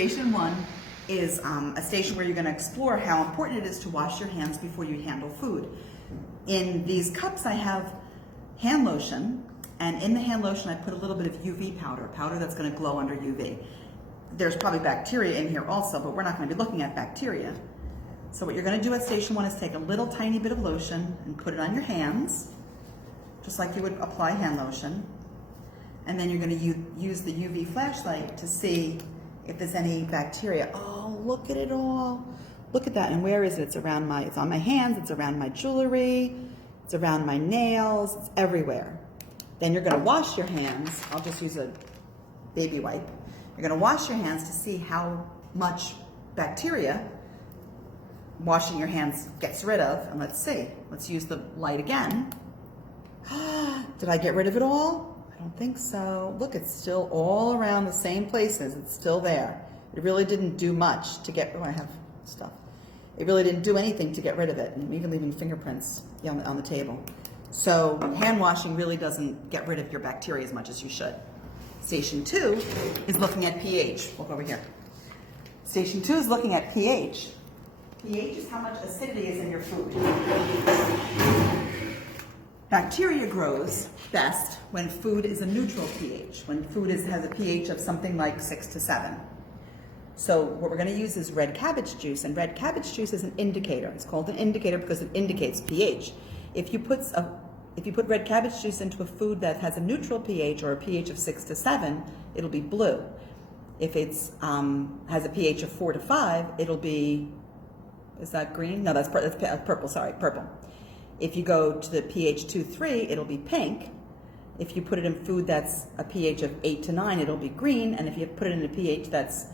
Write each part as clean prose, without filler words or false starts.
Station one is a station where you're going to explore how important it is to wash your hands before you handle food. In these cups I have hand lotion, and in the hand lotion I put a little bit of UV powder that's going to glow under UV. There's probably bacteria in here also, but we're not going to be looking at bacteria. So what you're going to do at station one is take a little tiny bit of lotion and put it on your hands, just like you would apply hand lotion. And then you're going to use the UV flashlight to see if there's any bacteria. Oh, look at it all. Look at that. And where is it? It's on my hands, it's around my jewelry, it's around my nails, it's everywhere. Then you're going to wash your hands. I'll just use a baby wipe. You're going to wash your hands to see how much bacteria washing your hands gets rid of. And let's see. Let's use the light again. Did I get rid of it all? I don't think so. Look, it's still all around the same places. It's still there. It really didn't do much to get, oh, I have stuff. It really didn't do anything to get rid of it. And I'm even leaving fingerprints on the table. So hand washing really doesn't get rid of your bacteria as much as you should. Station two is looking at pH. Look over here. Station two is looking at pH. pH is how much acidity is in your food. Bacteria grows best when food is a neutral pH, when food has a pH of something like 6 to 7. So what we're going to use is red cabbage juice, and red cabbage juice is an indicator. It's called an indicator because it indicates pH. If you put red cabbage juice into a food that has a neutral pH or a pH of 6 to 7, it'll be blue. If it's has a pH of 4 to 5, it'll be, is that green? No, that's purple, sorry, purple. If you go to the pH 2-3, it'll be pink. If you put it in food that's a pH of 8 to 9, it'll be green. And if you put it in a pH that's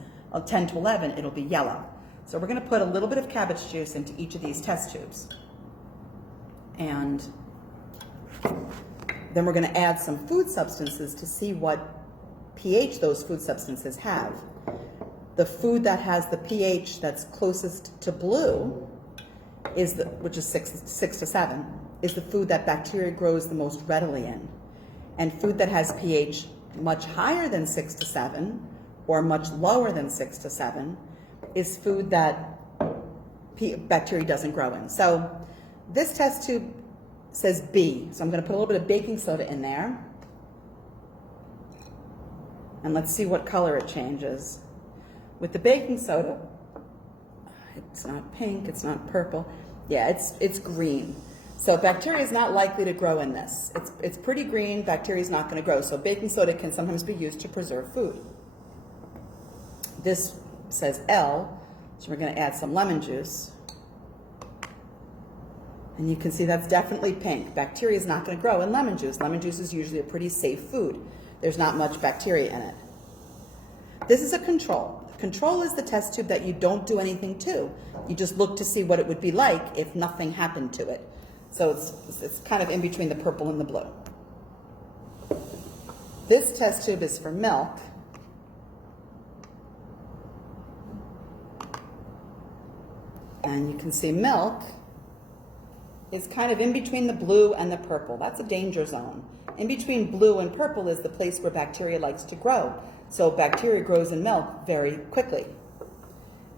10 to 11, it'll be yellow. So we're going to put a little bit of cabbage juice into each of these test tubes. And then we're going to add some food substances to see what pH those food substances have. The food that has the pH that's closest to blue, which is 6 to 7, is the food that bacteria grows the most readily in. And food that has pH much higher than 6 to 7 or much lower than 6 to 7 is food that bacteria doesn't grow in. So this test tube says B, so I'm going to put a little bit of baking soda in there. And let's see what color it changes. With the baking soda, it's not pink, it's not purple. Yeah, it's green. So bacteria is not likely to grow in this. It's pretty green, bacteria is not going to grow. So baking soda can sometimes be used to preserve food. This says L, so we're going to add some lemon juice. And you can see that's definitely pink. Bacteria is not going to grow in lemon juice. Lemon juice is usually a pretty safe food. There's not much bacteria in it. This is a control. Control is the test tube that you don't do anything to. You just look to see what it would be like if nothing happened to it. So it's kind of in between the purple and the blue. This test tube is for milk. And you can see milk is kind of in between the blue and the purple. That's a danger zone. In between blue and purple is the place where bacteria likes to grow. So bacteria grows in milk very quickly.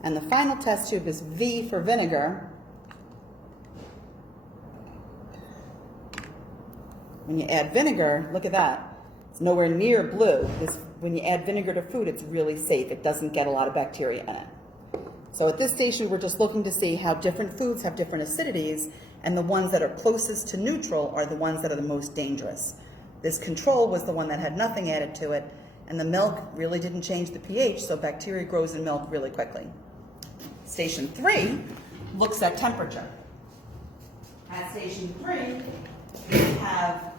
And the final test tube is V for vinegar. When you add vinegar, look at that. It's nowhere near blue. When you add vinegar to food, it's really safe. It doesn't get a lot of bacteria in it. So at this station, we're just looking to see how different foods have different acidities, and the ones that are closest to neutral are the ones that are the most dangerous. This control was the one that had nothing added to it, and the milk really didn't change the pH, so bacteria grows in milk really quickly. Station 3 looks at temperature. At station 3, we have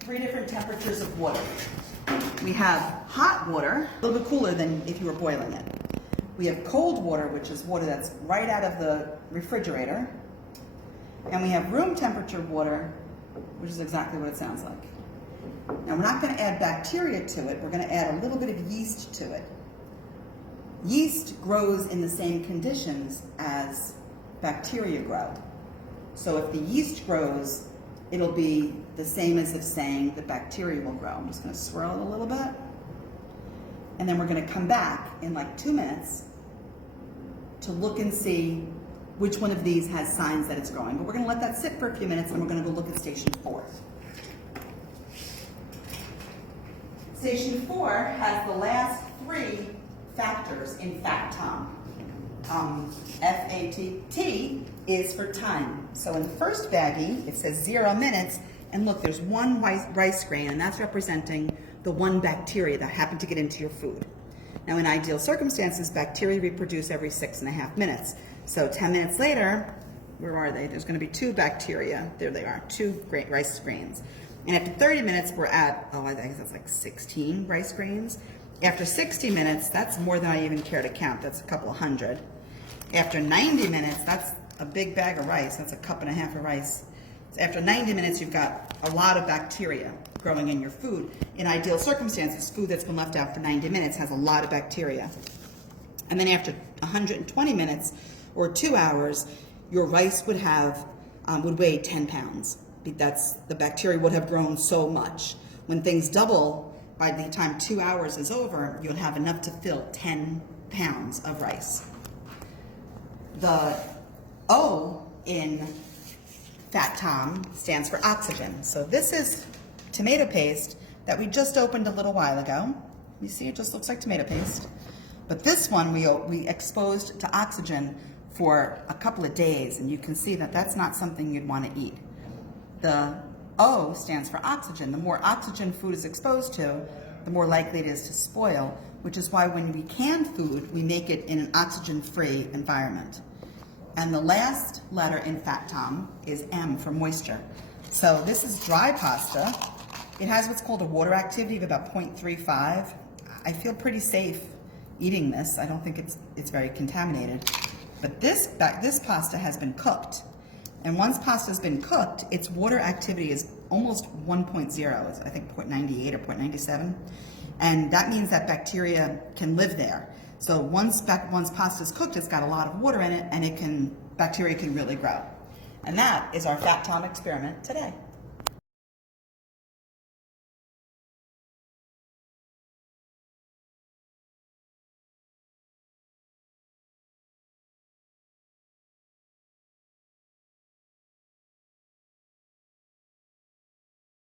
3 different temperatures of water. We have hot water, a little bit cooler than if you were boiling it. We have cold water, which is water that's right out of the refrigerator. And we have room temperature water, which is exactly what it sounds like. Now, we're not going to add bacteria to it. We're going to add a little bit of yeast to it. Yeast grows in the same conditions as bacteria grow. So if the yeast grows, it'll be the same as if saying the bacteria will grow. I'm just going to swirl it a little bit. and then we're going to come back in like 2 minutes to look and see which one of these has signs that it's growing. But we're going to let that sit for a few minutes, and we're going to go look at station 4. Station 4 has the last 3 factors in FAT-TOM. F-A-T. T is for time. So in the first baggie, it says 0 minutes, and look, there's 1 rice grain, and that's representing the 1 bacteria that happened to get into your food. Now, in ideal circumstances, bacteria reproduce every 6.5 minutes. So 10 minutes later, where are they? There's going to be 2 bacteria. There they are, 2 rice grains. And after 30 minutes, we're at, I think that's like 16 rice grains. After 60 minutes, that's more than I even care to count. That's a couple of hundred. After 90 minutes, that's a big bag of rice. That's a cup and a half of rice. After 90 minutes, you've got a lot of bacteria growing in your food. In ideal circumstances, food that's been left out for 90 minutes has a lot of bacteria. And then after 120 minutes or 2 hours, your rice would have would weigh 10 pounds. The bacteria would have grown so much. When things double, by the time 2 hours is over, you'll have enough to fill 10 pounds of rice. The O in FAT-TOM stands for oxygen. So this is tomato paste that we just opened a little while ago. You see, it just looks like tomato paste. But this one we exposed to oxygen for a couple of days, and you can see that that's not something you'd want to eat. The O stands for oxygen. The more oxygen food is exposed to, the more likely it is to spoil, which is why when we can food, we make it in an oxygen-free environment. And the last letter in FAT-TOM is M for moisture. So this is dry pasta. It has what's called a water activity of about 0.35. I feel pretty safe eating this. I don't think it's very contaminated. But this pasta has been cooked. And once pasta has been cooked, its water activity is almost 1.0. It's, I think, 0.98 or 0.97. And that means that bacteria can live there. So once pasta is cooked, it's got a lot of water in it, and bacteria can really grow. And that is our FAT-TOM experiment today.